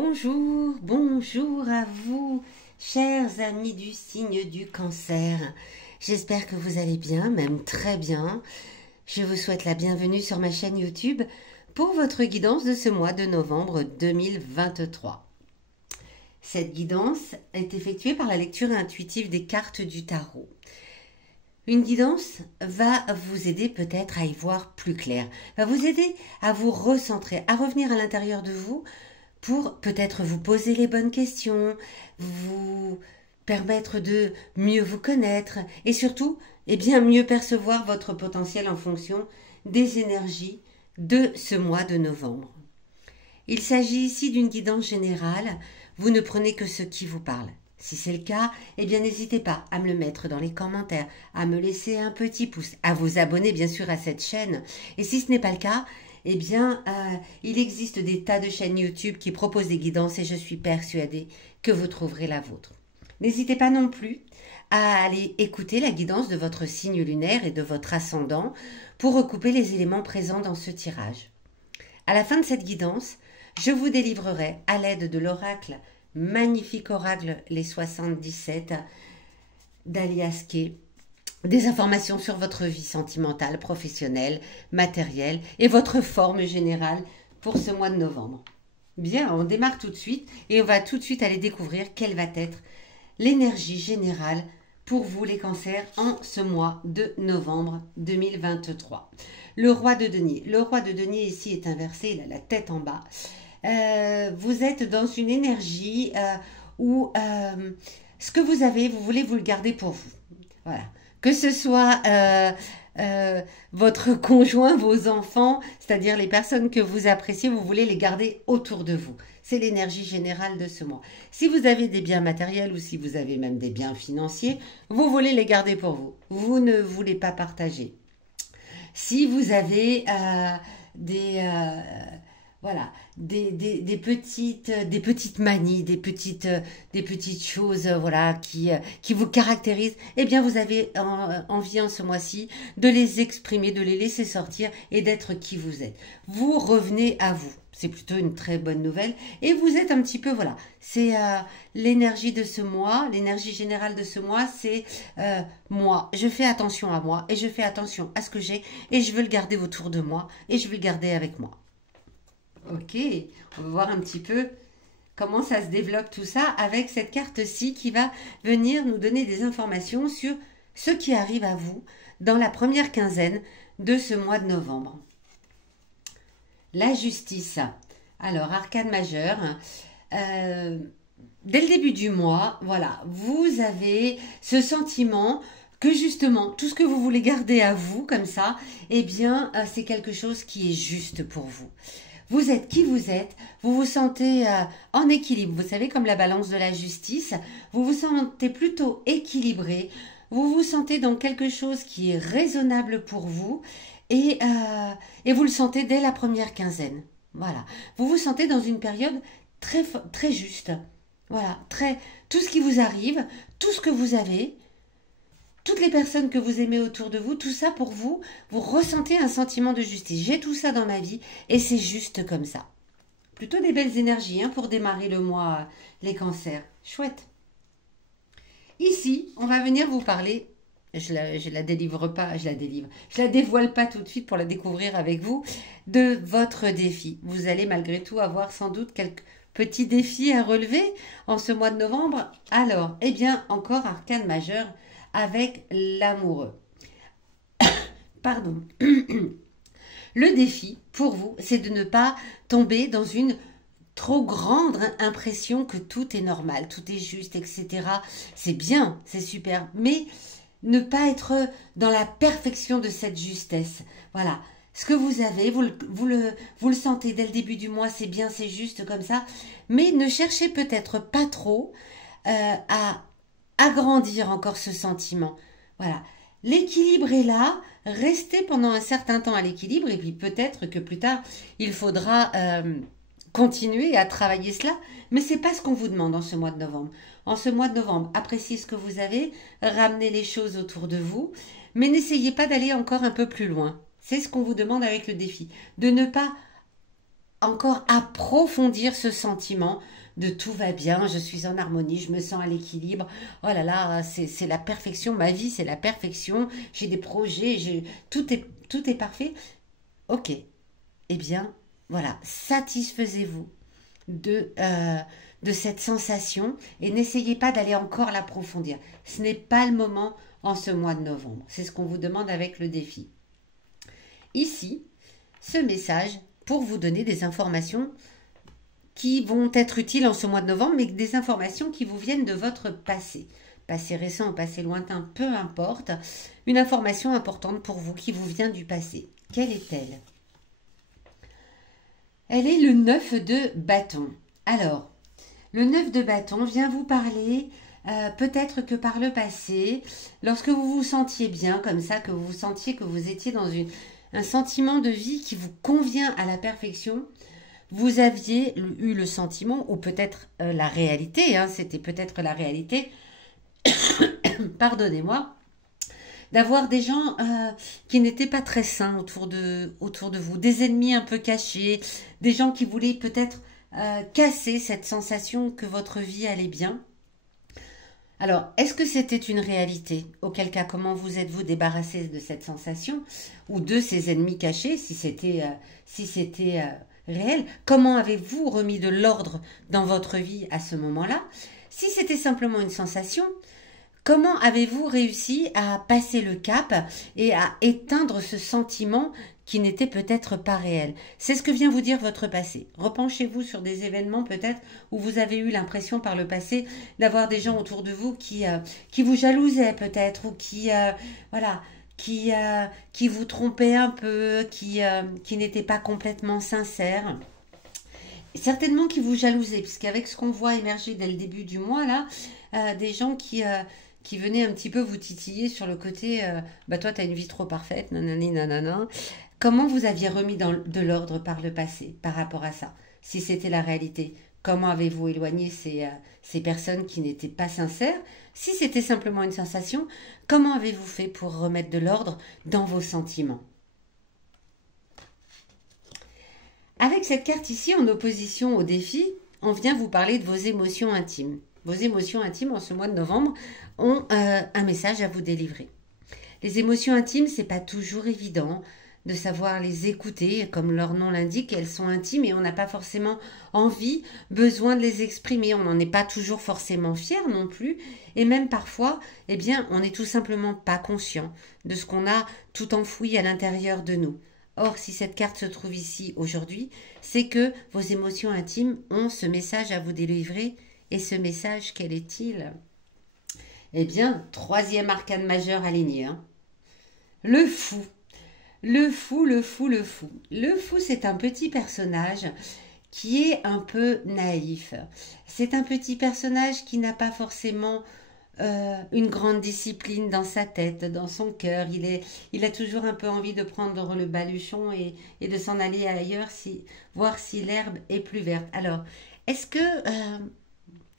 Bonjour, bonjour à vous, chers amis du signe du cancer. J'espère que vous allez bien, même très bien. Je vous souhaite la bienvenue sur ma chaîne YouTube pour votre guidance de ce mois de novembre 2023. Cette guidance est effectuée par la lecture intuitive des cartes du tarot. Une guidance va vous aider peut-être à y voir plus clair, va vous aider à vous recentrer, à revenir à l'intérieur de vous pour peut-être vous poser les bonnes questions, vous permettre de mieux vous connaître et surtout, mieux percevoir votre potentiel en fonction des énergies de ce mois de novembre. Il s'agit ici d'une guidance générale, vous ne prenez que ce qui vous parle. Si c'est le cas, n'hésitez pas à me le mettre dans les commentaires, à me laisser un petit pouce, à vous abonner bien sûr à cette chaîne. Et si ce n'est pas le cas, il existe des tas de chaînes YouTube qui proposent des guidances et je suis persuadée que vous trouverez la vôtre. N'hésitez pas non plus à aller écouter la guidance de votre signe lunaire et de votre ascendant pour recouper les éléments présents dans ce tirage. À la fin de cette guidance, je vous délivrerai à l'aide de l'oracle, magnifique oracle les 77 d'Alias Kay, des informations sur votre vie sentimentale, professionnelle, matérielle et votre forme générale pour ce mois de novembre. Bien, on démarre tout de suite et on va tout de suite aller découvrir quelle va être l'énergie générale pour vous les cancers en ce mois de novembre 2023. Le roi de denier. Le roi de denier ici est inversé, il a la tête en bas. Vous êtes dans une énergie où ce que vous avez, vous voulez vous le garder pour vous. Voilà. Que ce soit votre conjoint, vos enfants, c'est-à-dire les personnes que vous appréciez, vous voulez les garder autour de vous. C'est l'énergie générale de ce mois. Si vous avez des biens matériels ou si vous avez même des biens financiers, vous voulez les garder pour vous. Vous ne voulez pas partager. Si vous avez des petites manies, des petites choses qui vous caractérisent, vous avez envie en ce mois-ci de les exprimer, de les laisser sortir et d'être qui vous êtes. Vous revenez à vous. C'est plutôt une très bonne nouvelle. Et vous êtes un petit peu, c'est l'énergie de ce mois, l'énergie générale de ce mois, c'est moi. Je fais attention à moi et je fais attention à ce que j'ai et je veux le garder autour de moi et je veux le garder avec moi. Ok, on va voir un petit peu comment ça se développe tout ça avec cette carte-ci qui va venir nous donner des informations sur ce qui arrive à vous dans la première quinzaine de ce mois de novembre. La justice. Alors, arcane majeur. Dès le début du mois, vous avez ce sentiment que justement, tout ce que vous voulez garder à vous, comme ça, c'est quelque chose qui est juste pour vous. Vous êtes qui vous êtes, vous vous sentez en équilibre, vous savez, comme la balance de la justice, vous vous sentez plutôt équilibré, vous vous sentez dans quelque chose qui est raisonnable pour vous et vous le sentez dès la première quinzaine. Voilà, vous vous sentez dans une période très, très juste. Voilà, tout ce qui vous arrive, tout ce que vous avez, toutes les personnes que vous aimez autour de vous, tout ça pour vous, vous ressentez un sentiment de justice. J'ai tout ça dans ma vie et c'est juste comme ça. Plutôt des belles énergies pour démarrer le mois, les cancers. Chouette. Ici, on va venir vous parler, je la dévoile pas tout de suite pour la découvrir avec vous, de votre défi. Vous allez malgré tout avoir sans doute quelques petits défis à relever en ce mois de novembre. Alors, encore arcane majeur, avec l'amoureux. Pardon. Le défi pour vous, c'est de ne pas tomber dans une trop grande impression que tout est normal, tout est juste, etc. C'est bien, c'est super, mais ne pas être dans la perfection de cette justesse. Voilà. Ce que vous avez, vous le sentez dès le début du mois, c'est bien, c'est juste comme ça, mais ne cherchez peut-être pas trop à agrandir encore ce sentiment. Voilà. L'équilibre est là, restez pendant un certain temps à l'équilibre et puis peut-être que plus tard, il faudra continuer à travailler cela, mais c'est pas ce qu'on vous demande en ce mois de novembre. En ce mois de novembre, appréciez ce que vous avez, ramenez les choses autour de vous, mais n'essayez pas d'aller encore un peu plus loin. C'est ce qu'on vous demande avec le défi, de ne pas encore approfondir ce sentiment de tout va bien, je suis en harmonie, je me sens à l'équilibre. Oh là là, c'est la perfection, ma vie c'est la perfection, j'ai des projets, tout est parfait. Ok, eh bien voilà, satisfaisez-vous de, euh, de cette sensation et n'essayez pas d'aller encore l'approfondir. Ce n'est pas le moment en ce mois de novembre. C'est ce qu'on vous demande avec le défi. Ici, ce message pour vous donner des informations qui vont être utiles en ce mois de novembre, mais des informations qui vous viennent de votre passé. Passé récent ou passé lointain, peu importe. Une information importante pour vous qui vous vient du passé. Quelle est-elle? Elle est le 9 de bâton. Alors, le 9 de bâton vient vous parler peut-être que par le passé, lorsque vous vous sentiez bien comme ça, que vous vous sentiez que vous étiez dans un sentiment de vie qui vous convient à la perfection, vous aviez eu le sentiment, ou peut-être la réalité, hein, c'était peut-être la réalité, pardonnez-moi, d'avoir des gens qui n'étaient pas très sains autour de vous, des ennemis un peu cachés, des gens qui voulaient peut-être casser cette sensation que votre vie allait bien. Alors, est-ce que c'était une réalité? Auquel cas, comment vous êtes-vous débarrassé de cette sensation ou de ces ennemis cachés, si c'était réel? Comment avez-vous remis de l'ordre dans votre vie à ce moment-là? Si c'était simplement une sensation, comment avez-vous réussi à passer le cap et à éteindre ce sentiment qui n'était peut-être pas réel? C'est ce que vient vous dire votre passé. Repenchez-vous sur des événements peut-être où vous avez eu l'impression par le passé d'avoir des gens autour de vous qui vous jalousaient peut-être ou voilà, qui vous trompaient un peu, qui n'étaient pas complètement sincères. Certainement qui vous jalousaient, puisqu'avec ce qu'on voit émerger dès le début du mois, là, des gens qui venaient un petit peu vous titiller sur le côté bah toi, tu as une vie trop parfaite, nanani, nanana. Comment vous aviez remis de l'ordre par le passé, par rapport à ça? Si c'était la réalité, comment avez-vous éloigné ces personnes qui n'étaient pas sincères? Si c'était simplement une sensation, comment avez-vous fait pour remettre de l'ordre dans vos sentiments? Avec cette carte ici, en opposition au défi, on vient vous parler de vos émotions intimes. Vos émotions intimes, en ce mois de novembre, ont un message à vous délivrer. Les émotions intimes, c'est pas toujours évident de savoir les écouter, comme leur nom l'indique, elles sont intimes et on n'a pas forcément envie, besoin de les exprimer. On n'en est pas toujours forcément fier non plus, et même parfois, eh bien, on n'est tout simplement pas conscient de ce qu'on a tout enfoui à l'intérieur de nous. Or, si cette carte se trouve ici aujourd'hui, c'est que vos émotions intimes ont ce message à vous délivrer. Et ce message, quel est-il? Eh bien, troisième arcane majeur aligné. Hein. Le fou. Le fou, le fou, le fou. Le fou, c'est un petit personnage qui est un peu naïf. C'est un petit personnage qui n'a pas forcément une grande discipline dans sa tête, dans son cœur. Il a toujours un peu envie de prendre le baluchon et de s'en aller ailleurs, voir si l'herbe est plus verte. Alors, est-ce que...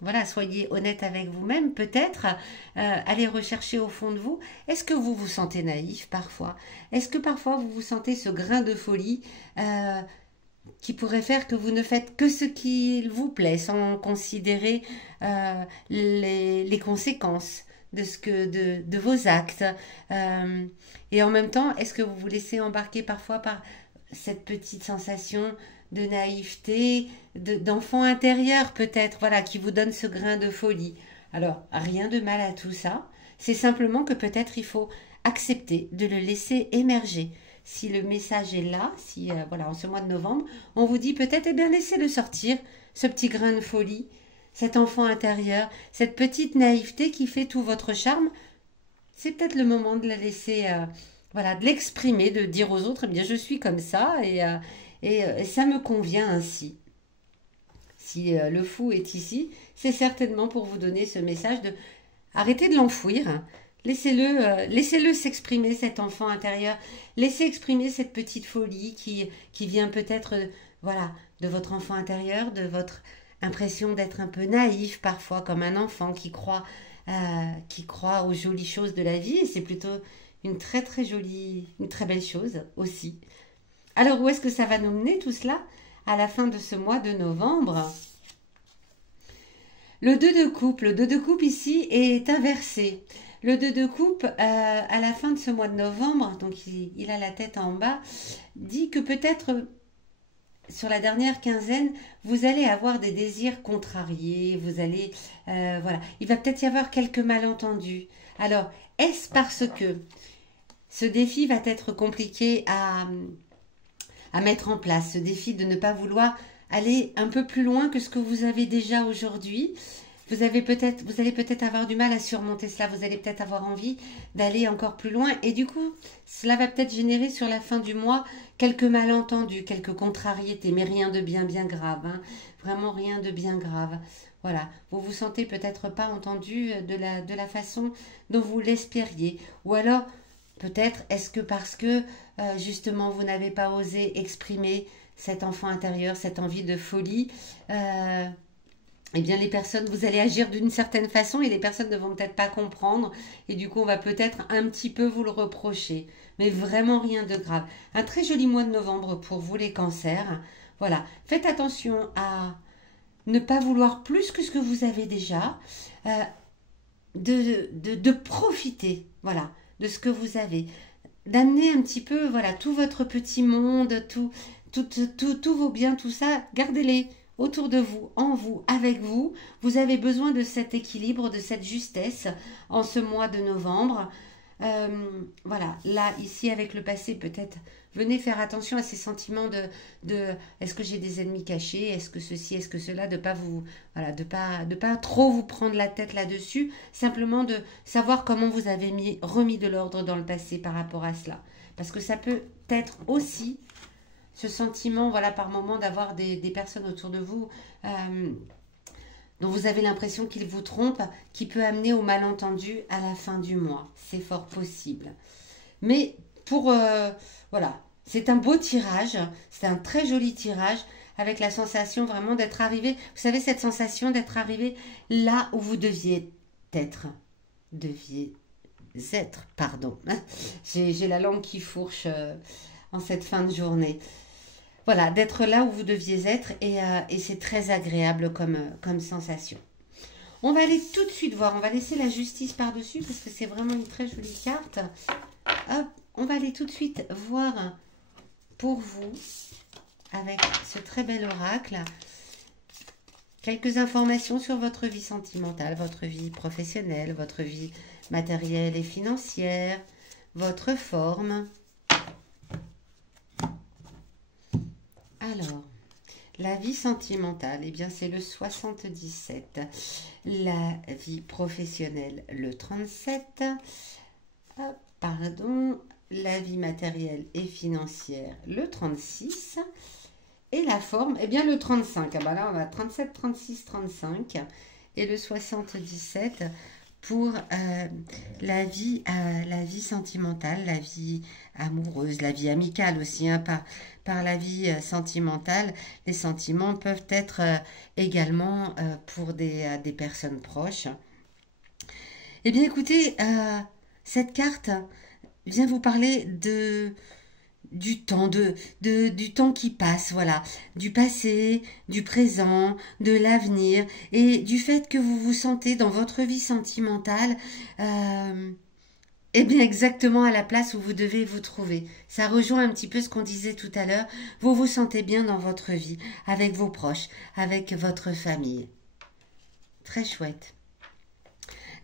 voilà, soyez honnête avec vous-même, peut-être, allez rechercher au fond de vous, est-ce que vous vous sentez naïf parfois? Est-ce que parfois vous vous sentez ce grain de folie qui pourrait faire que vous ne faites que ce qu'il vous plaît, sans considérer les conséquences de vos actes. Et en même temps, est-ce que vous vous laissez embarquer parfois par cette petite sensation de naïveté, d'enfant intérieur peut-être, voilà, qui vous donne ce grain de folie? Alors, rien de mal à tout ça. C'est simplement que peut-être il faut accepter de le laisser émerger. Si le message est là, si voilà, en ce mois de novembre, on vous dit peut-être, eh bien, laissez-le sortir, ce petit grain de folie, cet enfant intérieur, cette petite naïveté qui fait tout votre charme. C'est peut-être le moment de la laisser, voilà, de l'exprimer, de dire aux autres, eh bien, je suis comme ça et ça me convient ainsi. Si le fou est ici, c'est certainement pour vous donner ce message de arrêter de l'enfouir. Hein. Laissez-le s'exprimer, cet enfant intérieur. Laissez exprimer cette petite folie qui vient peut-être voilà, de votre enfant intérieur, de votre impression d'être un peu naïf parfois, comme un enfant qui croit aux jolies choses de la vie. Et c'est plutôt une très très jolie, une très belle chose aussi. Alors où est-ce que ça va nous mener tout cela? à la fin de ce mois de novembre. Le 2 de coupe, le 2 de coupe ici est inversé. Le 2 de coupe, à la fin de ce mois de novembre, donc il a la tête en bas, dit que peut-être sur la dernière quinzaine, vous allez avoir des désirs contrariés, vous allez, voilà, il va peut-être y avoir quelques malentendus. Alors, est-ce parce que ce défi va être compliqué à mettre en place, ce défi de ne pas vouloir aller un peu plus loin que ce que vous avez déjà aujourd'hui? Vous allez peut-être avoir du mal à surmonter cela, vous allez peut-être avoir envie d'aller encore plus loin et du coup, cela va peut-être générer sur la fin du mois quelques malentendus, quelques contrariétés, mais rien de bien grave, hein. Vraiment rien de bien grave. Voilà, vous vous sentez peut-être pas entendu de la façon dont vous l'espériez. Ou alors, peut-être est-ce que parce que justement vous n'avez pas osé exprimer cet enfant intérieur, cette envie de folie, eh bien les personnes, vous allez agir d'une certaine façon et les personnes ne vont peut-être pas comprendre et du coup on va peut-être un petit peu vous le reprocher, mais vraiment rien de grave. Un très joli mois de novembre pour vous les cancers. Voilà, faites attention à ne pas vouloir plus que ce que vous avez déjà, de profiter, voilà, de ce que vous avez, d'amener un petit peu, voilà, tout votre petit monde, tous vos biens, tout ça, gardez-les autour de vous, en vous, avec vous. Vous avez besoin de cet équilibre, de cette justesse en ce mois de novembre. Voilà, là, ici, avec le passé, peut-être, venez faire attention à ces sentiments de est-ce que j'ai des ennemis cachés, est-ce que ceci, est-ce que cela, de pas vous, voilà, de pas trop vous prendre la tête là-dessus, simplement de savoir comment vous avez remis de l'ordre dans le passé par rapport à cela. Parce que ça peut être aussi ce sentiment, voilà, par moment, d'avoir des personnes autour de vous dont vous avez l'impression qu'ils vous trompent, qui peut amener au malentendu à la fin du mois. C'est fort possible. Mais pour, voilà, c'est un beau tirage, c'est un très joli tirage, avec la sensation vraiment d'être arrivé, vous savez, cette sensation d'être arrivé là où vous deviez être. Pardon. J'ai la langue qui fourche en cette fin de journée. Voilà, d'être là où vous deviez être et c'est très agréable comme sensation. On va aller tout de suite voir, on va laisser la justice par-dessus parce que c'est vraiment une très jolie carte. Hop, on va aller tout de suite voir pour vous, avec ce très bel oracle, quelques informations sur votre vie sentimentale, votre vie professionnelle, votre vie matérielle et financière, votre forme. Alors, la vie sentimentale, eh bien c'est le 77. La vie professionnelle, le 37. Pardon, la vie matérielle et financière, le 36. Et la forme, eh bien le 35. Ah bah là, on a 37, 36, 35. Et le 77 pour la vie sentimentale, la vie amoureuse, la vie amicale aussi, hein, par la vie sentimentale. Les sentiments peuvent être également pour des personnes proches. Eh bien, écoutez, cette carte vient vous parler du temps, du temps qui passe, voilà, du passé, du présent, de l'avenir et du fait que vous vous sentez dans votre vie sentimentale, eh bien exactement à la place où vous devez vous trouver. Ça rejoint un petit peu ce qu'on disait tout à l'heure, vous vous sentez bien dans votre vie, avec vos proches, avec votre famille. Très chouette.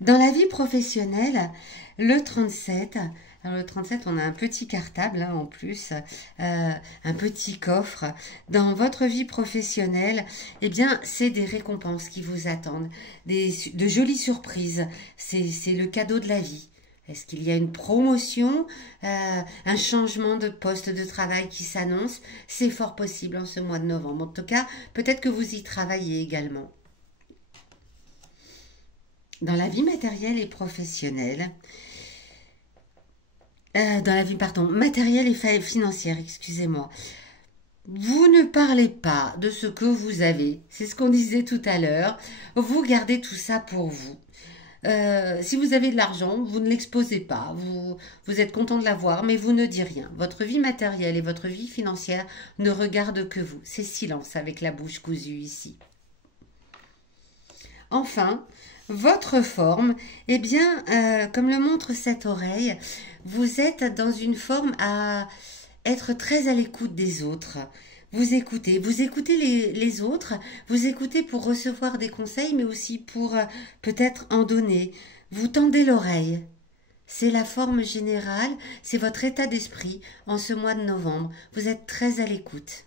Dans la vie professionnelle, le 37... Alors le 37, on a un petit cartable hein, en plus, un petit coffre. Dans votre vie professionnelle, eh bien, c'est des récompenses qui vous attendent, de jolies surprises. C'est le cadeau de la vie. Est-ce qu'il y a une promotion, un changement de poste de travail qui s'annonce? C'est fort possible en ce mois de novembre. En tout cas, peut-être que vous y travaillez également. Dans la vie matérielle et professionnelle, dans la vie, pardon, matérielle et financière, excusez-moi. Vous ne parlez pas de ce que vous avez. C'est ce qu'on disait tout à l'heure. Vous gardez tout ça pour vous. Si vous avez de l'argent, vous ne l'exposez pas, vous êtes content de l'avoir, mais vous ne dites rien. Votre vie matérielle et votre vie financière ne regardent que vous. C'est silence avec la bouche cousue ici. Enfin, votre forme, eh bien, comme le montre cette oreille, vous êtes dans une forme à être très à l'écoute des autres. Vous écoutez les autres, vous écoutez pour recevoir des conseils, mais aussi pour peut-être en donner. Vous tendez l'oreille. C'est la forme générale, c'est votre état d'esprit en ce mois de novembre. Vous êtes très à l'écoute.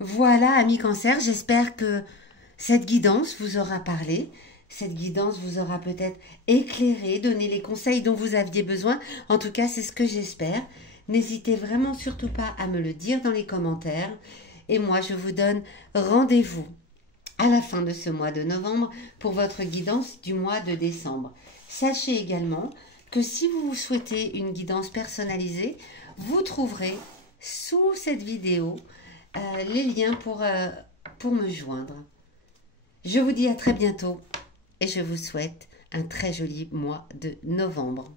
Voilà, amis Cancer, j'espère que cette guidance vous aura parlé. Cette guidance vous aura peut-être éclairé, donné les conseils dont vous aviez besoin. En tout cas, c'est ce que j'espère. N'hésitez vraiment surtout pas à me le dire dans les commentaires. Et moi, je vous donne rendez-vous à la fin de ce mois de novembre pour votre guidance du mois de décembre. Sachez également que si vous souhaitez une guidance personnalisée, vous trouverez sous cette vidéo les liens pour me joindre. Je vous dis à très bientôt et je vous souhaite un très joli mois de novembre.